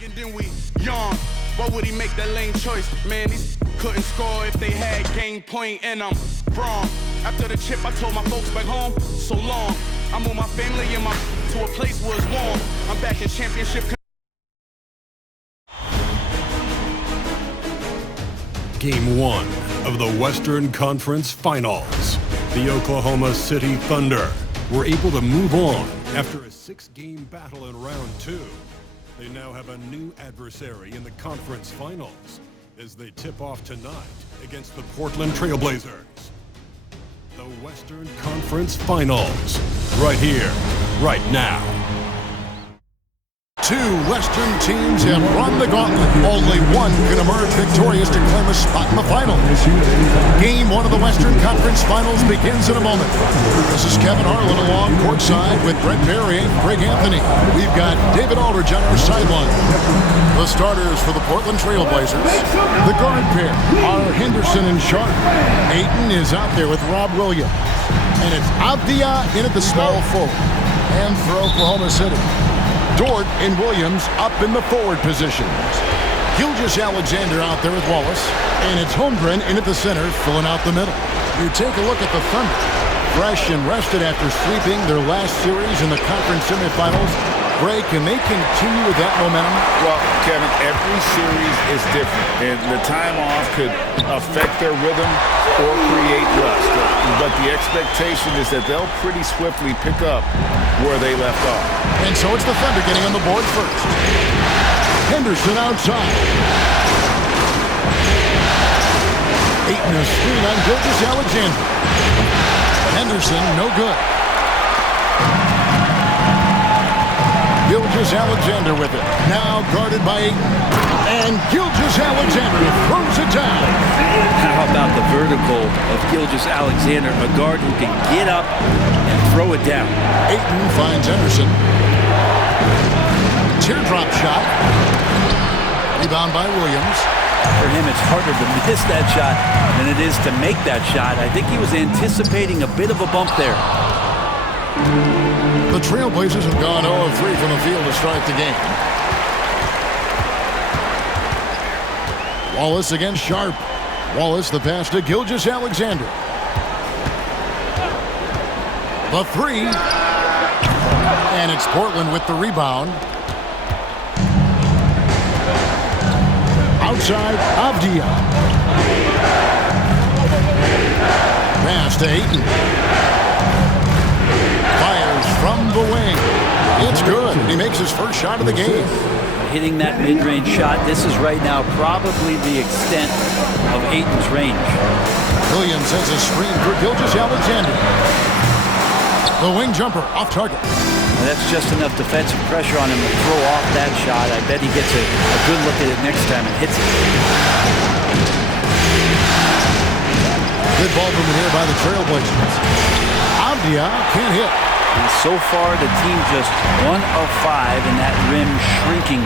And then we yawn. What would he make that lane choice? Man, these couldn't score if they had game point, and I'm wrong. After the chip, I told my folks back home, so long. I moved my family and my to a place where it's warm. I'm back in championship. Game 1 of the Western Conference Finals. The Oklahoma City Thunder were able to move on after a 6-game battle in round 2. They now have a new adversary in the conference finals as they tip off tonight against the Portland Trail Blazers. The Western Conference Finals, right here, right now. Two Western teams have run the gauntlet. Only one can emerge victorious to claim a spot in the final. Game 1 of the Western Conference Finals begins in a moment. This is Kevin Harlan along courtside with Brent Barry and Greg Anthony. We've got David Aldridge on our sideline. The starters for the Portland Trail Blazers. The guard pair are Henderson and Sharp. Ayton is out there with Rob Williams. And it's Avdia in at the small forward. And for Oklahoma City, Dort and Williams up in the forward positions. Gilgeous-Alexander out there with Wallace. And it's Holmgren in at the center, filling out the middle. You take a look at the Thunder. Fresh and rested after sweeping their last series in the conference semifinals. Greg, can they continue with that momentum? Well, Kevin, every series is different, and the time off could affect their rhythm or create rust. But the expectation is that they'll pretty swiftly pick up where they left off. And so it's the Thunder getting on the board first. Henderson outside. Ayton a screen on Gilgeous-Alexander. Henderson, no good. Gilgeous-Alexander with it. Now guarded by Ayton. And Gilgeous-Alexander throws it down. How about the vertical of Gilgeous-Alexander, a guard who can get up and throw it down. Ayton finds Henderson. Teardrop shot. Rebound by Williams. For him, it's harder to miss that shot than it is to make that shot. I think he was anticipating a bit of a bump there. The Trailblazers have gone 0-3 from the field to start the game. Wallace against Sharp. Wallace the pass to Gilgeous-Alexander. The three. And it's Portland with the rebound. Outside, Avdia. Pass to Ayton. Fires from the wing. It's good. He makes his first shot of the game. Hitting that mid-range shot, this is right now probably the extent of Ayton's range. Williams has a screen for Gilgeous-Alexander. The wing jumper off target. That's just enough defensive pressure on him to throw off that shot. I bet he gets a good look at it next time and hits it. Good ball movement here by the Trailblazers. Avdia can't hit. And so far, the team just 1 of 5 in that rim shrinking.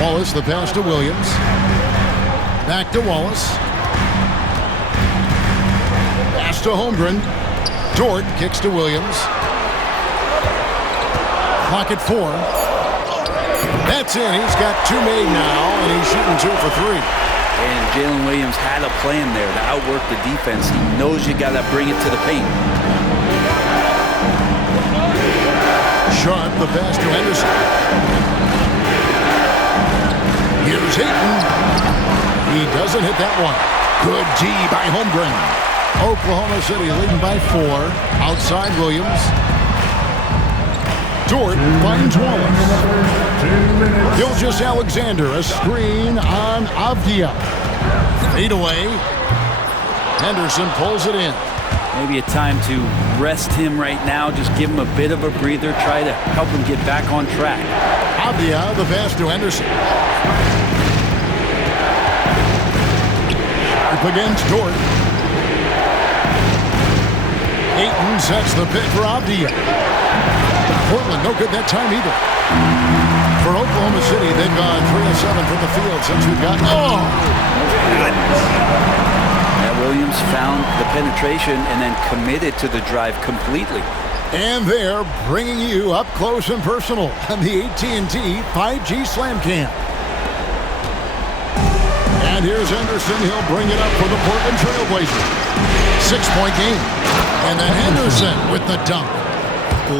Wallace the pass to Williams. Back to Wallace. Pass to Holmgren. Dort kicks to Williams. Clock at 4. That's in. He's got 2 made now, and he's shooting 2 for 3. And Jalen Williams had a plan there to outwork the defense. He knows you got to bring it to the paint. Sharp the pass to Henderson. Here's Ayton. He doesn't hit that one. Good D by Holmgren. Oklahoma City leading by 4. Outside Williams. Dort finds Wallace. Gilgeous-Alexander, a screen on Avdia. Fade away. Henderson pulls it in. Maybe a time to rest him right now. Just give him a bit of a breather. Try to help him get back on track. Avdia, the pass to Henderson. Up against Dort. Ayton sets the pick for Avdia. Portland, no good that time either. For Oklahoma City, they've gone 3 of 7 from the field since we've got... Oh! Yeah, Williams found the penetration and then committed to the drive completely. And they're bringing you up close and personal on the AT&T 5G Slam Cam. And here's Henderson. He'll bring it up for the Portland Trail Blazers. 6-point game. And then Henderson with the dunk.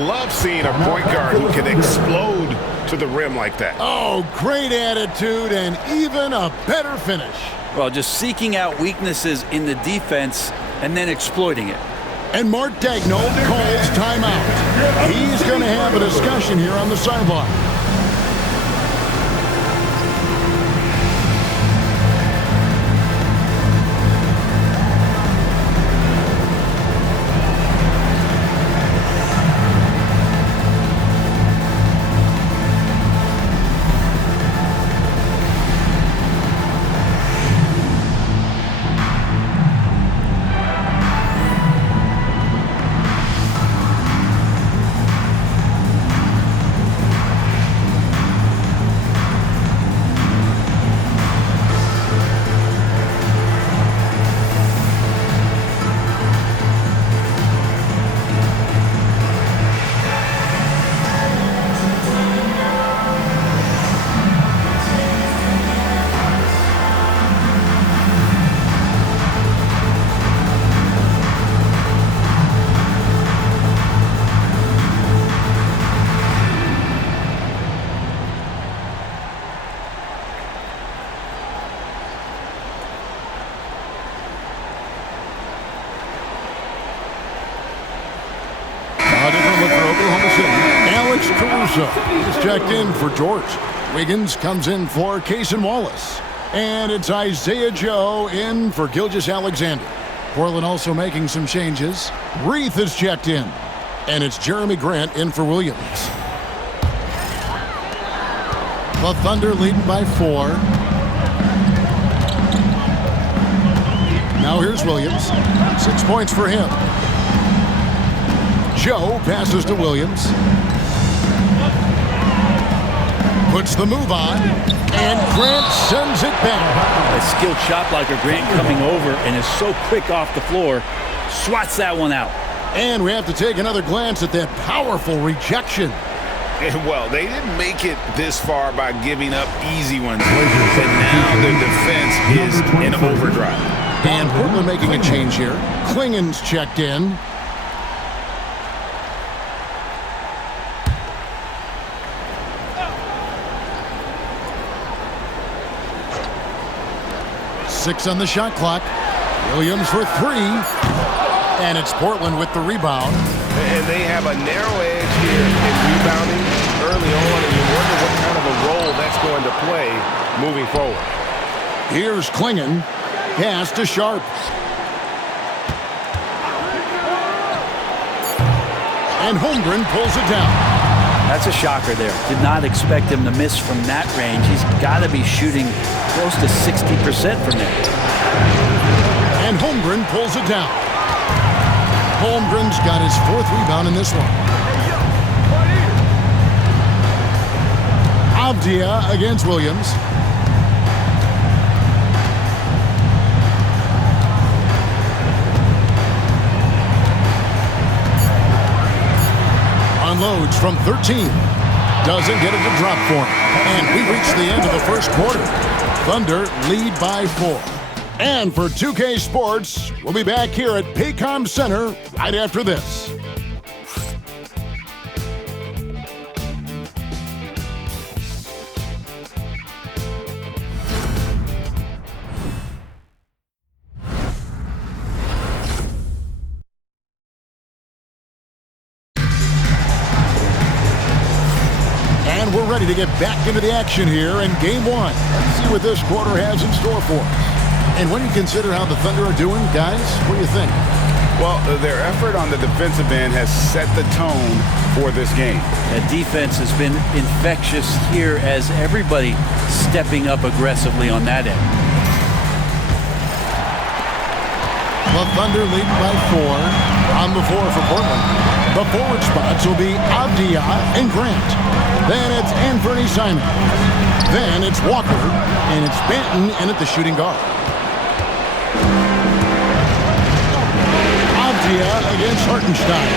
Love seeing a point guard who can explode to the rim like that. Oh, great attitude and even a better finish. Well, just seeking out weaknesses in the defense and then exploiting it. And Mark Daigneault calls timeout. He's going to have a discussion here on the sideline. Caruso is checked in for George. Wiggins comes in for Cason Wallace. And it's Isaiah Joe in for Gilgeous-Alexander. Portland also making some changes. Reith is checked in. And it's Jeremy Grant in for Williams. The Thunder leading by 4. Now here's Williams. 6 points for him. Joe passes to Williams. Puts the move on, and Grant sends it back. A skilled shot blocker, Grant coming over and is so quick off the floor, swats that one out. And we have to take another glance at that powerful rejection. And well, they didn't make it this far by giving up easy ones. And now the defense is in overdrive. And Portland making a change here. Klingen's checked in. Six on the shot clock. Williams for 3. And it's Portland with the rebound. And they have a narrow edge here in rebounding early on, and you wonder what kind of a role that's going to play moving forward. Here's Klingen. Pass to Sharp. And Holmgren pulls it down. That's a shocker there. Did not expect him to miss from that range. He's got to be shooting close to 60% from there. And Holmgren pulls it down. Holmgren's got his 4th rebound in this one. Avdia against Williams. Unloads from 13. Doesn't get it to drop for him. And we reach the end of the first quarter. Thunder lead by 4. And for 2K Sports, we'll be back here at Paycom Center right after this. And we're ready to get back into the action here in Game 1. Let's see what this quarter has in store for us. And when you consider how the Thunder are doing, guys, what do you think? Well, their effort on the defensive end has set the tone for this game. The defense has been infectious here as everybody stepping up aggressively on that end. The Thunder lead by 4 on the floor for Portland. The forward spots will be Avdia and Grant. Then it's Anthony Simon. Then it's Walker. And it's Banton in at the shooting guard. Avdia against Hartenstein.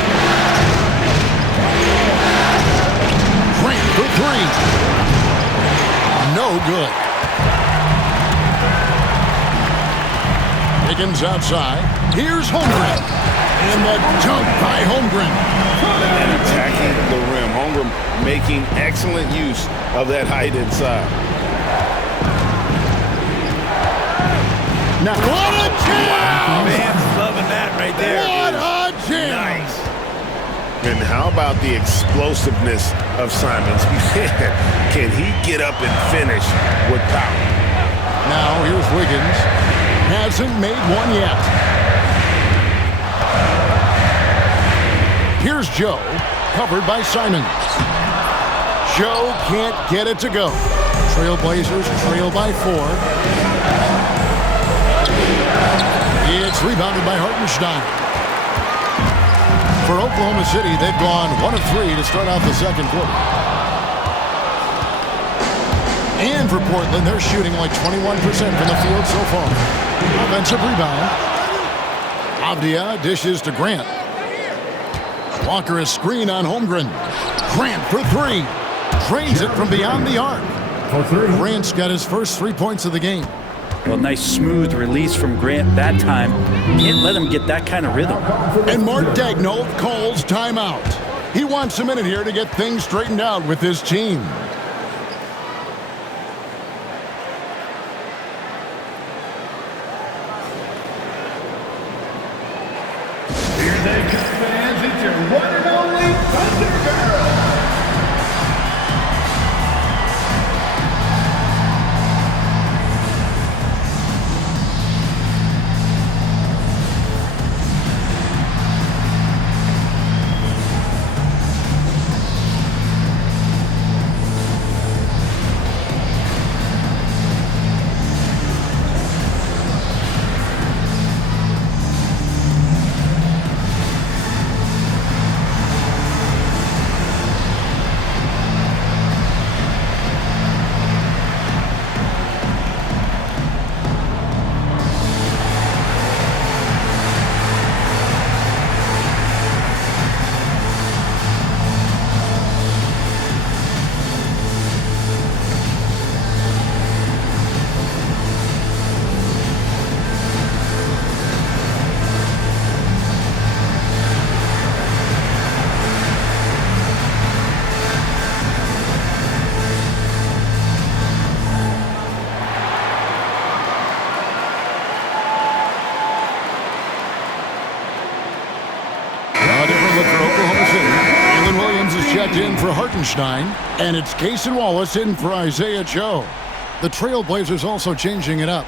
for three. No good. Wiggins outside. Here's Holmgren. And the dunk by Holmgren. And attacking the rim. Holmgren making excellent use of that height inside. Now, what a jam! Fans loving that right there. What a jam! Nice. And how about the explosiveness of Simons? Can he get up and finish with power? Now, here's Wiggins. Hasn't made one yet. Here's Joe, covered by Simons. Joe can't get it to go. Trailblazers trail by 4. It's rebounded by Hartenstein. For Oklahoma City, they've gone 1 of 3 to start out the second quarter. And for Portland, they're shooting like 21% from the field so far. Offensive rebound. Avdia dishes to Grant. Walker is screen on Holmgren. Grant for 3. Drains it from beyond the arc. Grant's got his first 3 points of the game. Well, nice smooth release from Grant that time. Can't let him get that kind of rhythm. And Mark Daigneault calls timeout. He wants a minute here to get things straightened out with his team. Here they come, fans. It's your one and only Thunder Girls. In for Hartenstein, and it's Cason Wallace in for Isaiah Joe. The Trailblazers also changing it up.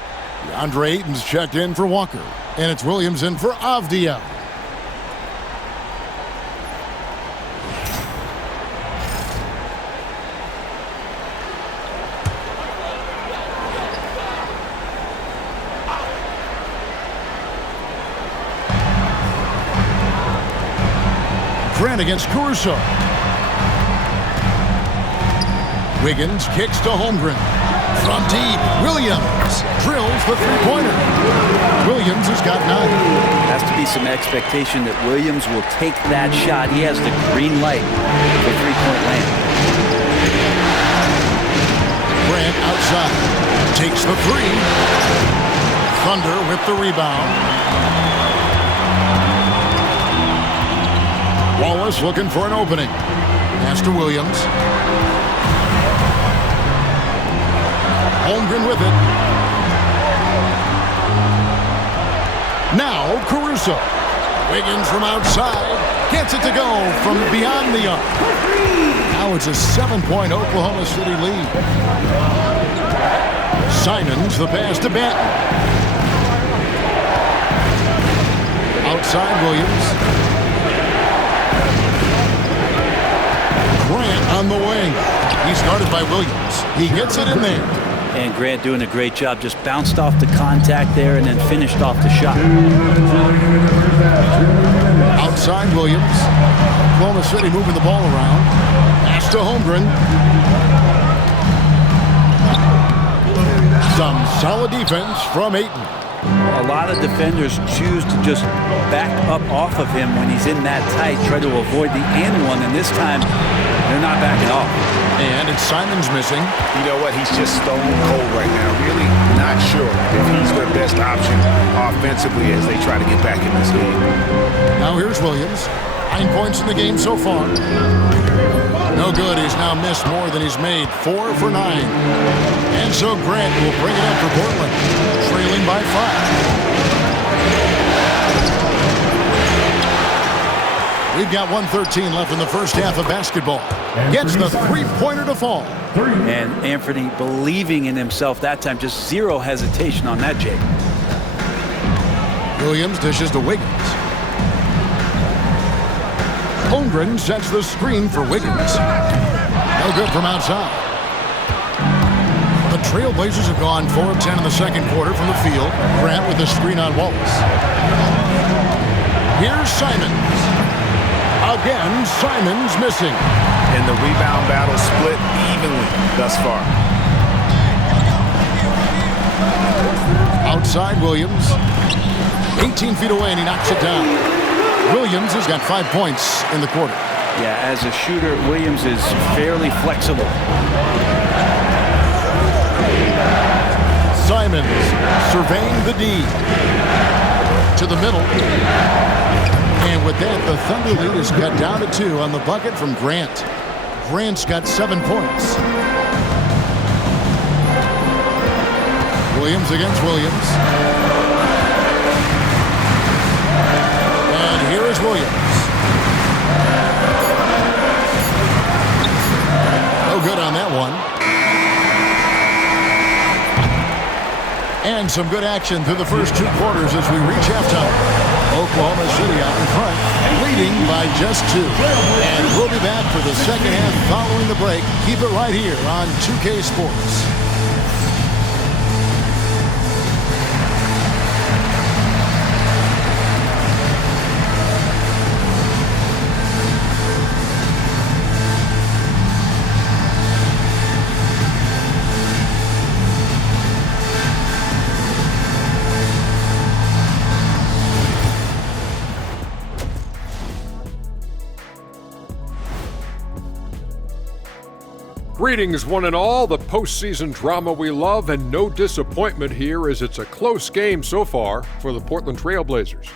DeAndre Ayton's checked in for Walker, and it's Williams in for Avdia. Grant against Caruso. Wiggins kicks to Holmgren. From deep, Williams drills the three-pointer. Williams has got 9. Has to be some expectation that Williams will take that shot. He has the green light for three-point land. Grant outside. Takes the 3. Thunder with the rebound. Wallace looking for an opening. Pass to Williams. Holmgren with it. Now Caruso. Wiggins from outside. Gets it to go from beyond the arc. Now it's a 7-point Oklahoma City lead. Simons the pass to Banton. Outside Williams. Grant on the wing. He's guarded by Williams. He gets it in there. And Grant doing a great job. Just bounced off the contact there and then finished off the shot. Outside Williams. Oklahoma City moving the ball around. Pass to Holmgren. Some solid defense from Ayton. A lot of defenders choose to just back up off of him when he's in that tight, try to avoid the and one, and this time They're not backing off. And it's Simons missing. You know what? He's just stone cold right now. Really not sure if he's their best option offensively as they try to get back in this game. Now here's Williams. 9 points in the game so far. No good. He's now missed more than he's made. 4 for 9. And so Grant will bring it up for Portland, trailing by 5. We've got 1:13 left in the first half of basketball. Gets the three-pointer to fall. And Anthony believing in himself that time. Just zero hesitation on that, Jake. Williams dishes to Wiggins. Holmgren sets the screen for Wiggins. No good from outside. The Trailblazers have gone 4 of 10 in the second quarter from the field. Grant with the screen on Wallace. Here's Simons. Again, Simons missing. And the rebound battle split evenly thus far. Outside Williams. 18 feet away and he knocks it down. Williams has got 5 points in the quarter. Yeah, as a shooter, Williams is fairly flexible. Simons surveying the D. To the middle. And with that, the Thunder lead is cut down to 2 on the bucket from Grant. Grant's got 7 points. Williams against Williams. And here is Williams. No good on that one. And some good action through the first 2 quarters as we reach halftime. Oklahoma City out in front, leading by just 2. And we'll be back for the second half following the break. Keep it right here on 2K Sports. Greetings, one and all. The postseason drama we love, and no disappointment here as it's a close game so far for the Portland Trailblazers.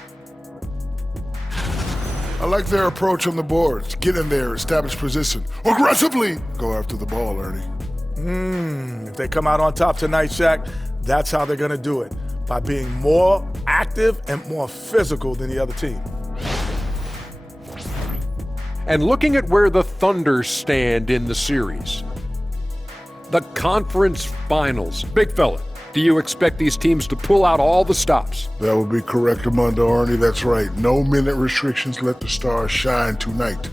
I like their approach on the boards. Get in there, establish position. Aggressively go after the ball, Ernie. If they come out on top tonight, Shaq, that's how they're going to do it. By being more active and more physical than the other team. And looking at where the Thunder stand in the series. The conference finals. Big fella, do you expect these teams to pull out all the stops? That would be correct, Armando Ernie. That's right. No minute restrictions. Let the stars shine tonight.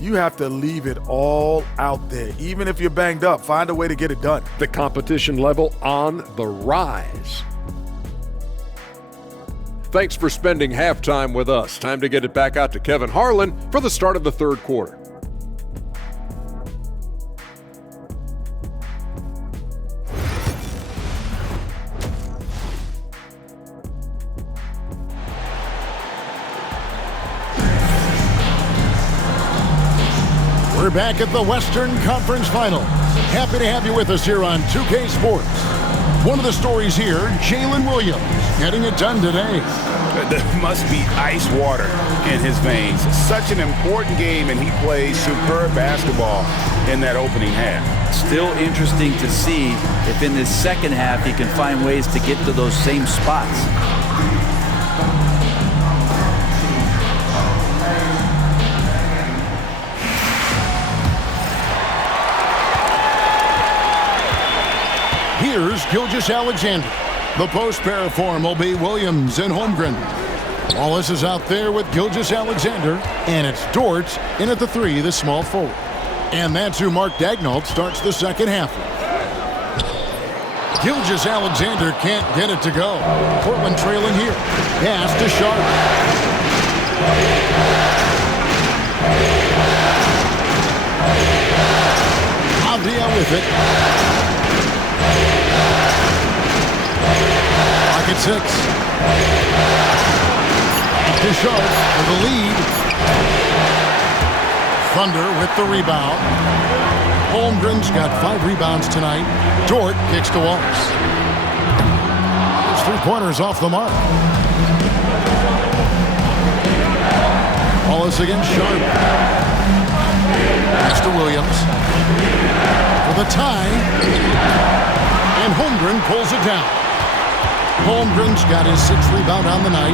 You have to leave it all out there. Even if you're banged up, find a way to get it done. The competition level on the rise. Thanks for spending halftime with us. Time to get it back out to Kevin Harlan for the start of the third quarter. We're back at the Western Conference Finals. Happy to have you with us here on 2K Sports. One of the stories here, Jalen Williams, getting it done today. There must be ice water in his veins. Such an important game, and he plays superb basketball in that opening half. Still interesting to see if in this second half he can find ways to get to those same spots. Here's Gilgeous-Alexander. The post pair form will be Williams and Holmgren. Wallace is out there with Gilgeous-Alexander, and it's Dort in at the 3, the small forward. And that's who Mark Daigneault starts the second half with. Gilgeous-Alexander can't get it to go. Portland trailing here. Pass to Sharp. Avdia with it. Pocket 6. To Sharp for the lead. Thunder with the rebound. Holmgren's got 5 rebounds tonight. Dort kicks to Wallace. His 3-pointers off the mark. Wallace against Sharp. Pass to Williams. For the tie. And Holmgren pulls it down. Holmgren's got his 6th rebound on the night.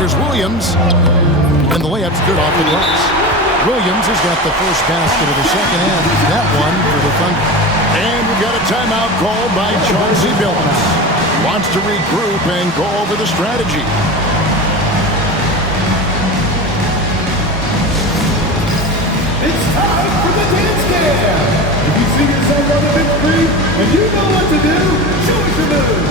Here's Williams. And the layup's good off the glass. Williams has got the first basket of the second half. That one for the Thunder. And we've got a timeout called by Chauncey Billups. Wants to regroup and go over the strategy. It's time for the dance cam. If you see yourself on the big screen and you know what to do, show us your move.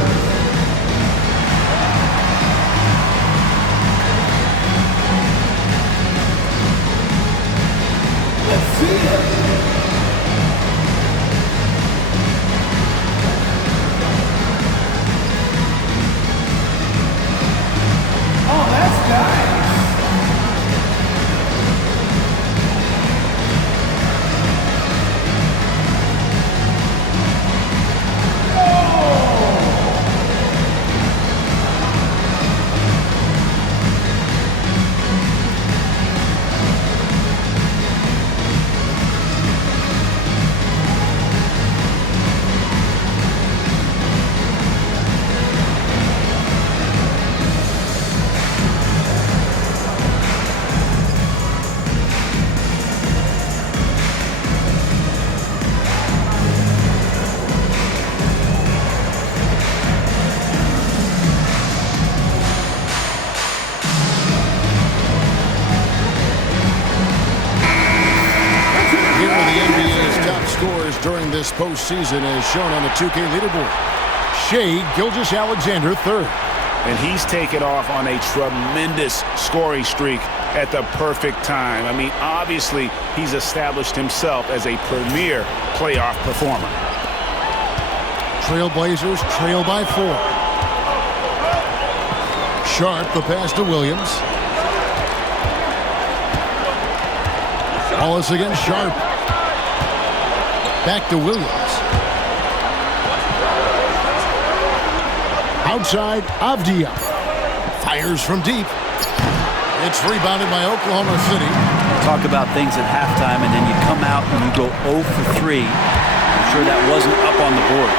Let's see it. Oh, that's nice. During this postseason as shown on the 2K leaderboard. Shai Gilgeous-Alexander third. And he's taken off on a tremendous scoring streak at the perfect time. I mean, obviously, he's established himself as a premier playoff performer. Trailblazers trail by 4. Sharp the pass to Williams. Wallace against Sharp. Back to Williams. Outside, Avdia. Fires from deep. It's rebounded by Oklahoma City. Talk about things at halftime, and then you come out and you go 0 for 3. I'm sure that wasn't up on the board.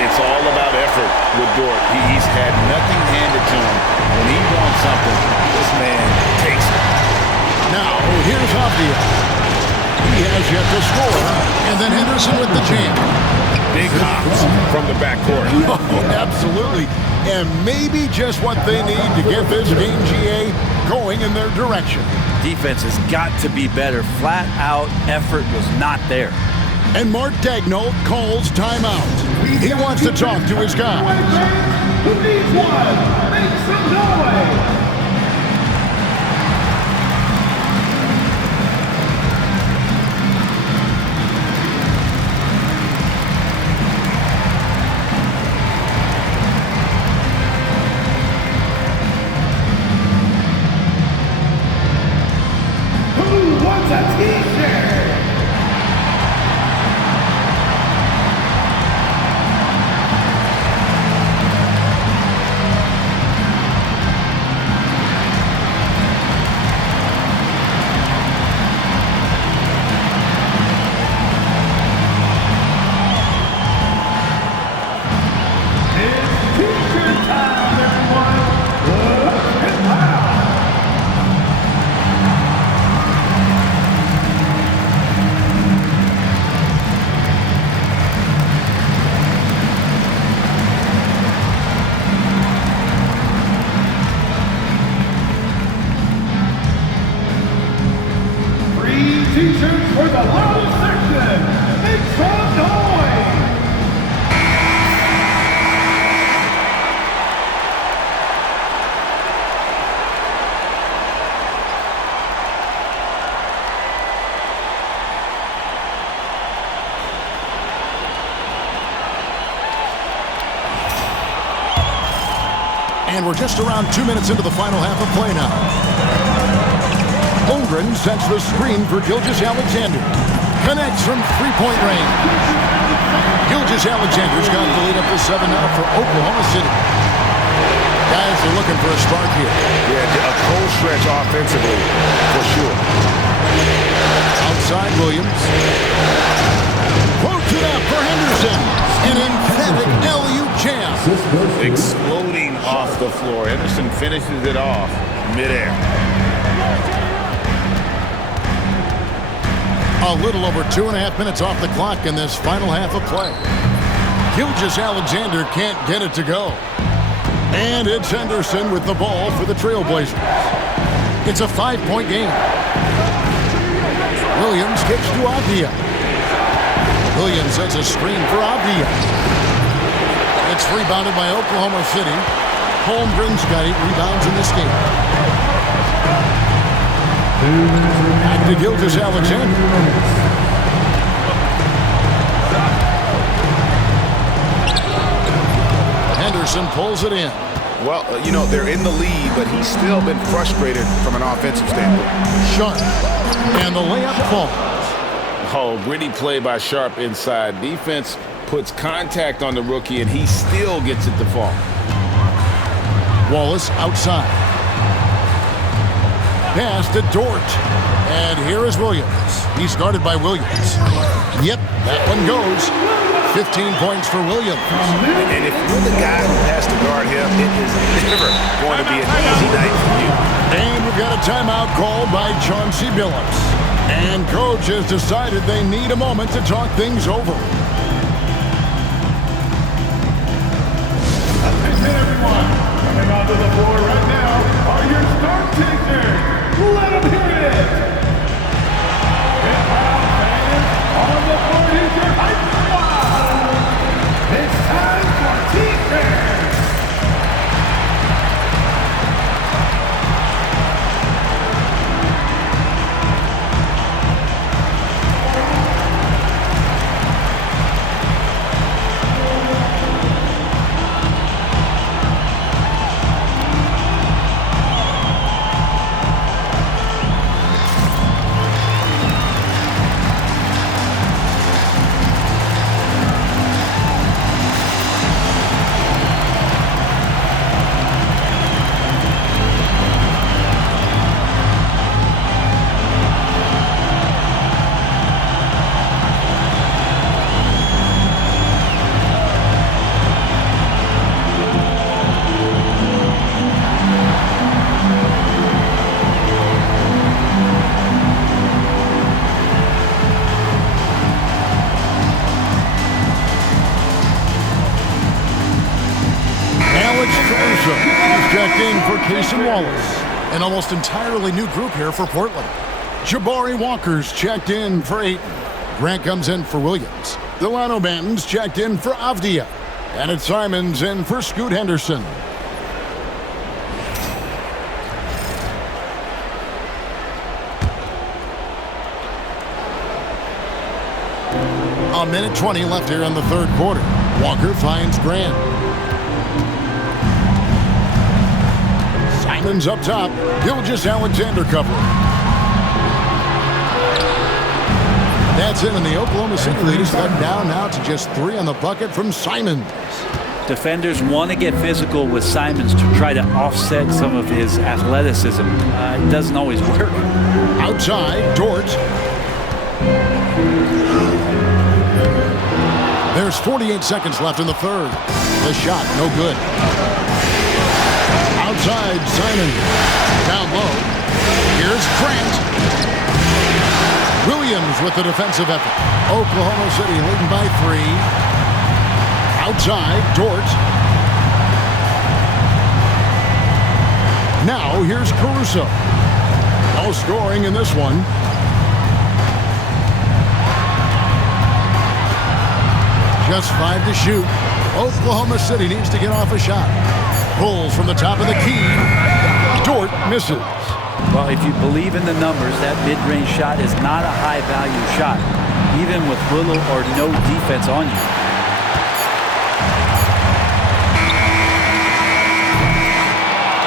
It's all about effort with Dort. He's had nothing handed to him. When he wants something, this man takes it. Now, here's Avdia. He has yet to score. And then Henderson with the jam. Big hops from the backcourt. Oh, absolutely. And maybe just what they need to get this game, GA, going in their direction. Defense has got to be better. Flat out effort was not there. And Mark Daigneault calls timeout. He wants to talk to his guys. Who needs one? Make some noise. T-shirts for the loudest section. Make some noise. And we're just around 2 minutes into the final half of play now. Holmgren sets the screen for Gilgeous-Alexander. Connects from three-point range. Gilgeous-Alexander's got the lead up to 7 now for Oklahoma City. Guys are looking for a spark here. Yeah, a cold stretch offensively, for sure. Outside Williams. Quotes it up for Henderson. An emphatic LU jam. Exploding off the floor. Henderson finishes it off midair. A little over 2.5 minutes off the clock in this final half of play. Gilgeous-Alexander can't get it to go. And it's Henderson with the ball for the Trailblazers. It's a 5-point game. Williams gets to Avdia. Williams sets a screen for Avdia. It's rebounded by Oklahoma City. Holmgren's got 8 rebounds in this game. Back to Gilgeous-Alexander. Henderson pulls it in. Well, you know, they're in the lead, but he's still been frustrated from an offensive standpoint. Sharp. And the layup falls. Oh, gritty play by Sharp inside. Defense puts contact on the rookie, and he still gets it to fall. Wallace outside. Pass to Dort. And here is Williams. He's guarded by Williams. Yep, that one goes. 15 points for Williams. And if you're the guy who has to guard him, it is never going to be an easy night for you. And we've got a timeout called by Chauncey Billups. And coach has decided they need a moment to talk things over. Attention everyone, coming onto the floor right now are your start takers. Let them hear it. Get loud, fans. On the floor is your hype squad. It's time for defense. Checked in for Cason Wallace. An almost entirely new group here for Portland. Jabari Walker's checked in for Ayton. Grant comes in for Williams. Delano Banton's checked in for Avdia. And it's Simons in for Scoot Henderson. A minute 20 left here in the third quarter. Walker finds Grant. Simons up top. Gilgeous-Alexander covering. That's it, and the Oklahoma City lead is cut down now to just 3 on the bucket from Simons. Defenders want to get physical with Simons to try to offset some of his athleticism. It doesn't always work. Outside, Dort. There's 48 seconds left in the third. The shot, no good. Outside, Simons. Down low. Here's Grant. Williams with the defensive effort. Oklahoma City leading by 3. Outside, Dort. Now, here's Caruso. No scoring in this one. Just 5 to shoot. Oklahoma City needs to get off a shot. Pulls from the top of the key. Dort misses. Well, if you believe in the numbers, that mid-range shot is not a high-value shot, even with little or no defense on you.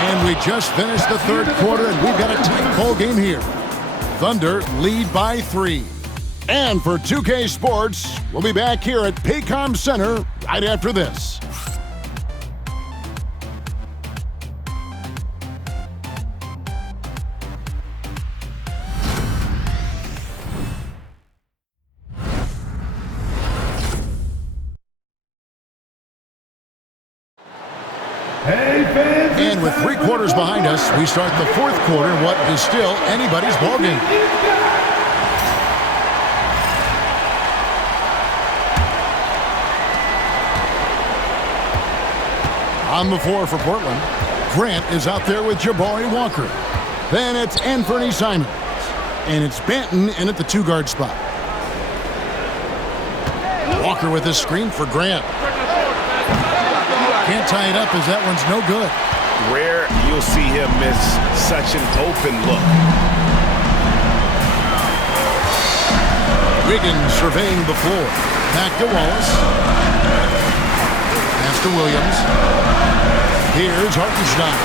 And we just finished the third quarter, and we've got a tight ball game here. Thunder lead by 3. And for 2K Sports, we'll be back here at Paycom Center right after this. And with 3 quarters behind us, we start the 4th quarter, what is still anybody's ballgame. On the floor for Portland, Grant is out there with Jabari Walker. Then it's Anthony Simons. And it's Banton in at the 2-guard spot. Walker with his screen for Grant. Can't tie it up as that one's no good. Rare you'll see him miss such an open look. Wiggins surveying the floor. Back to Wallace. Pass to Williams. Here's Hartenstein.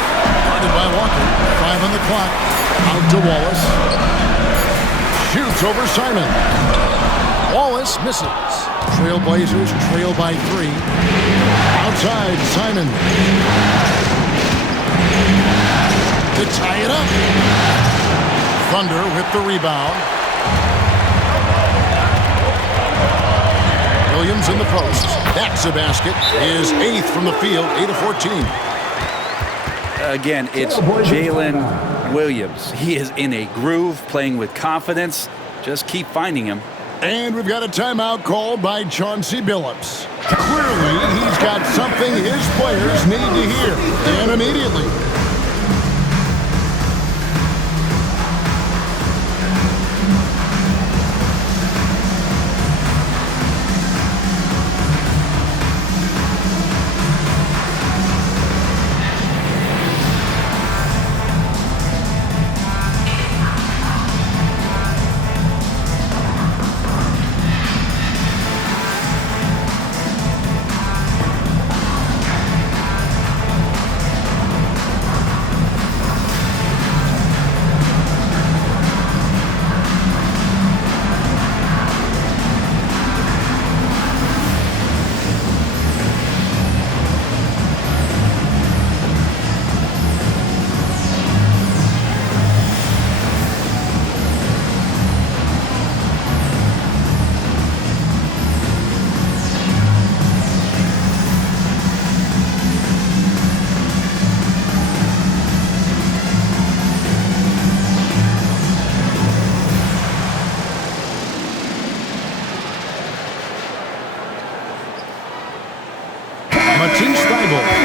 Guarded by Walker. 5 on the clock. Out to Wallace. Shoots over Simon. Wallace misses. Trailblazers trail by 3. Outside, Simon. To tie it up. Thunder with the rebound. Williams in the post. That's a basket. His 8th from the field, 8 of 14. Again, it's Jalen Williams. He is in a groove, playing with confidence. Just keep finding him. And we've got a timeout called by Chauncey Billups. Clearly, he's got something his players need to hear, and immediately.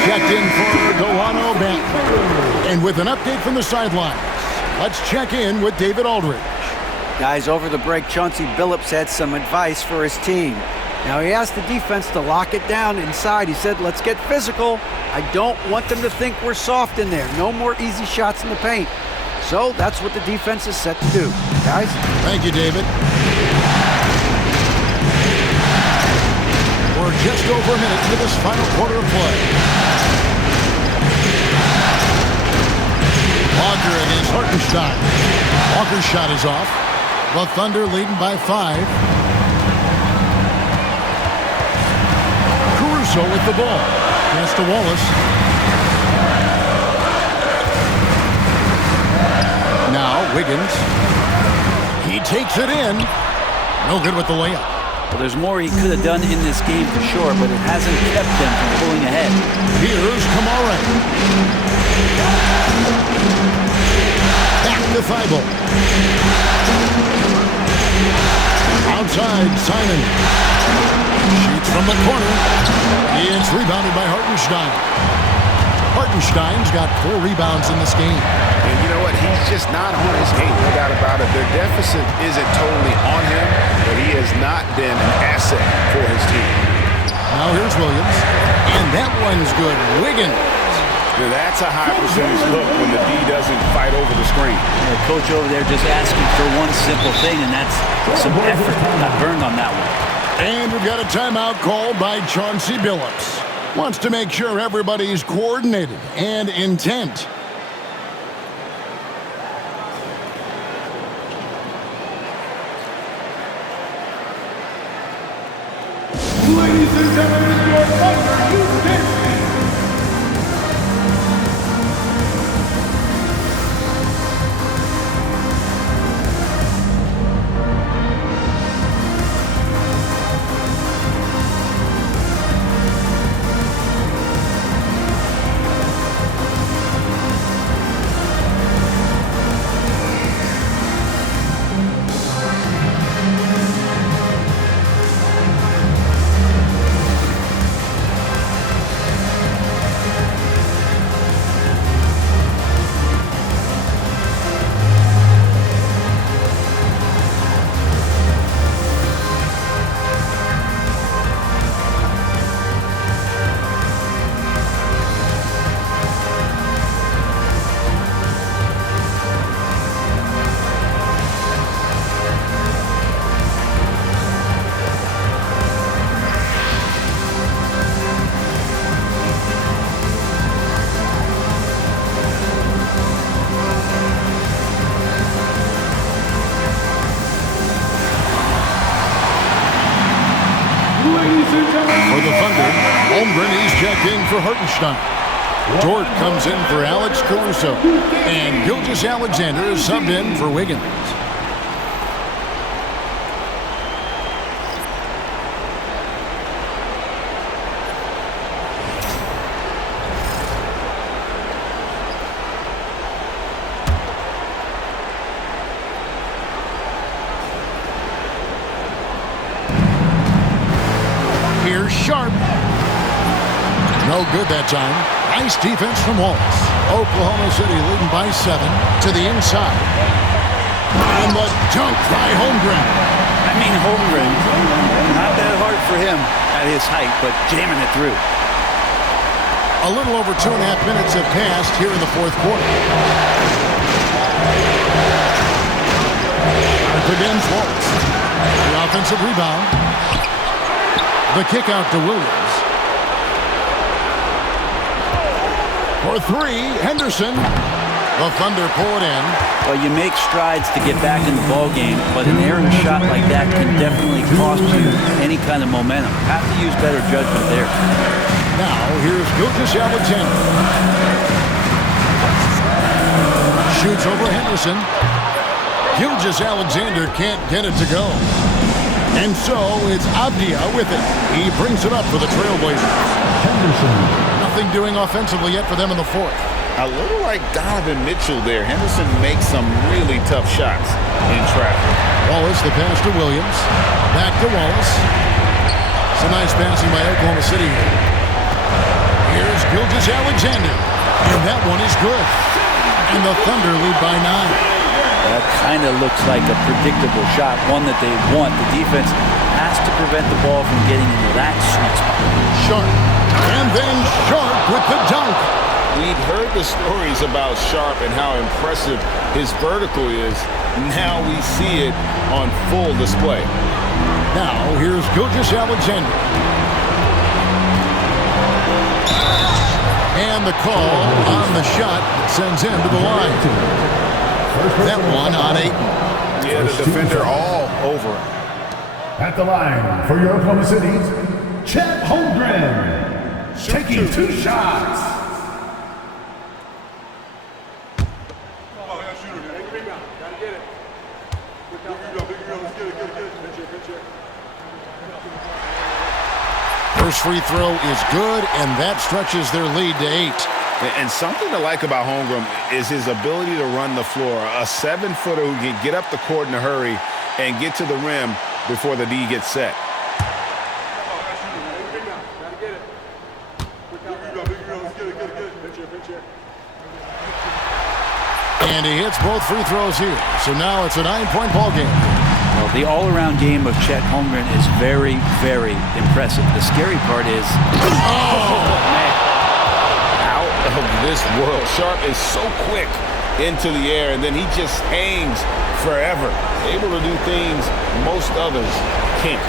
Checked in for Delano Banton. And with an update from the sidelines, let's check in with David Aldridge. Guys, over the break, Chauncey Billups had some advice for his team. Now, he asked the defense to lock it down inside. He said, let's get physical. I don't want them to think we're soft in there. No more easy shots in the paint. So that's what the defense is set to do. Guys? Thank you, David. We're just over a minute into this final quarter of play. Walker against Hartenstein. Walker's shot is off. The Thunder leading by 5. Caruso with the ball. Pass to Wallace. Now Wiggins. He takes it in. No good with the layup. Well, there's more he could have done in this game for sure, but it hasn't kept them from pulling ahead. Here's Kamara. Back to Thibault. Outside, Simon. Shoots from the corner. It's rebounded by Hartenstein. Hartenstein's got 4 rebounds in this game. And you know what? He's just not on his game, no doubt about it. Their deficit isn't totally on him, but he has not been an asset for his team. Now here's Williams. And that one's good. Wiggins. Now that's a high percentage look when the D doesn't fight over the screen. The coach over there just asking for one simple thing, and that's some effort. Got burned on that one. And we've got a timeout called by Chauncey Billups. Wants to make sure everybody's coordinated and intent. Ladies and gentlemen, your Thunder Houston. For the Thunder, Holmgren is checked in for Hartenstein. Dort comes in for Alex Caruso. And Gilgeous-Alexander is subbed in for Wiggins. Here's Sharp. No good that time. Nice defense from Wallace. Oklahoma City leading by 7 to the inside. And the dunk by Holmgren. I mean, Holmgren, not that hard for him at his height, but jamming it through. A little over 2.5 minutes have passed here in the fourth quarter. To Ben Schwartz. The offensive rebound. The kick out to Williams. For 3, Henderson. The Thunder pull it in. Well, you make strides to get back in the ball game, but an errant shot like that can definitely cost you any kind of momentum. Have to use better judgment there. Now, here's Gilgeous-Alexander. Shoots over Henderson. Gilgeous-Alexander can't get it to go. And so it's Avdia with it. He brings it up for the Trailblazers. Henderson. Nothing doing offensively yet for them in the fourth. A little like Donovan Mitchell there. Henderson makes some really tough shots in traffic. Wallace, the pass to Williams. Back to Wallace. Some nice passing by Oklahoma City. Here's Gilgeous-Alexander. And that one is good. And the Thunder lead by 9. That kind of looks like a predictable shot, one that they want. The defense has to prevent the ball from getting into that sweet spot. Sharp. And then Sharp with the dunk. We've heard the stories about Sharp and how impressive his vertical is. Now we see it on full display. Now here's Gilgeous-Alexander. And the call on the shot sends him to the line. That one on 8. Yeah, the defender all over him. At the line for your Oklahoma City, Chet Holmgren, taking 2 shots. First free throw is good, and that stretches their lead to 8. And something to like about Holmgren is his ability to run the floor. A 7-footer who can get up the court in a hurry and get to the rim before the D gets set. And he hits both free throws here. So now it's a 9-point ball game. Well, the all-around game of Chet Holmgren is very, very impressive. The scary part is, of this world. Sharp is so quick into the air, and then he just hangs forever. Able to do things most others can't.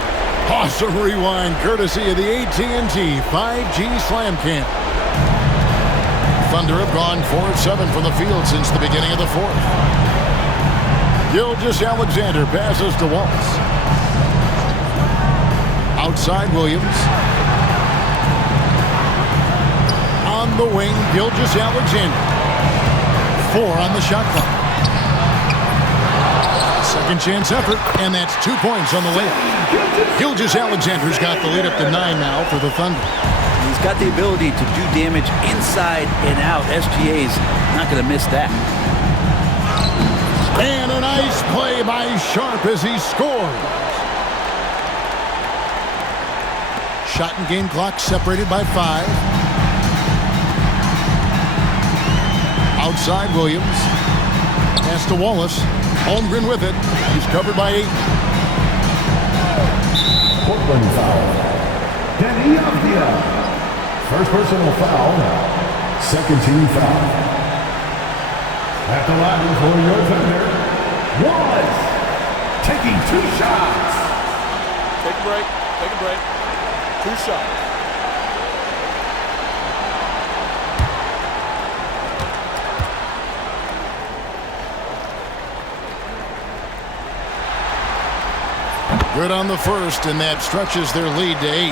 Awesome rewind, courtesy of the AT&T 5G Slam Camp. Thunder have gone 4 of 7 from the field since the beginning of the fourth. Gilgeous-Alexander passes to Wallace. Outside Williams. On the wing, Gilgeous-Alexander. 4 on the shot clock. Second chance effort, and that's 2 points on the layup. Gilgeous-Alexander's got the lead up to 9 now for the Thunder. He's got the ability to do damage inside and out. SGA's not going to miss that. And a nice play by Sharp as he scores. Shot and game clock separated by 5. Outside Williams. Pass to Wallace. Holmgren with it. He's covered by 8. Portland foul. Danny Avdia. First personal foul. Second team foul. At the line for your Thunder, Wallace taking 2 shots. Take a break. Take a break. 2 shots. Good on the first, and that stretches their lead to 8.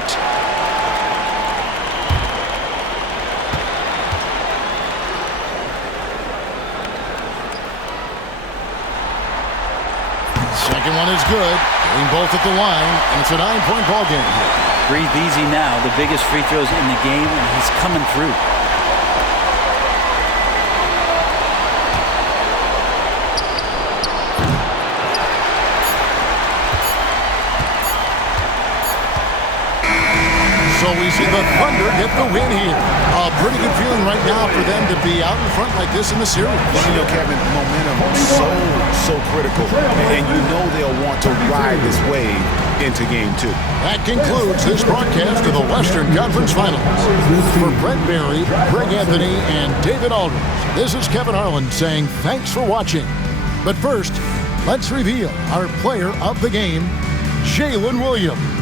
Second one is good. Getting both at the line, and it's a 9-point ball game. Breathe easy now. The biggest free throws in the game, and he's coming through. So we see the Thunder get the win here. A pretty good feeling right now for them to be out in front like this in the series. You know, Kevin, momentum so critical. And you know they'll want to ride this wave into Game 2. That concludes this broadcast of the Western Conference Finals. For Brent Barry, Greg Anthony, and David Aldridge, this is Kevin Harlan saying thanks for watching. But first, let's reveal our player of the game, Jalen Williams.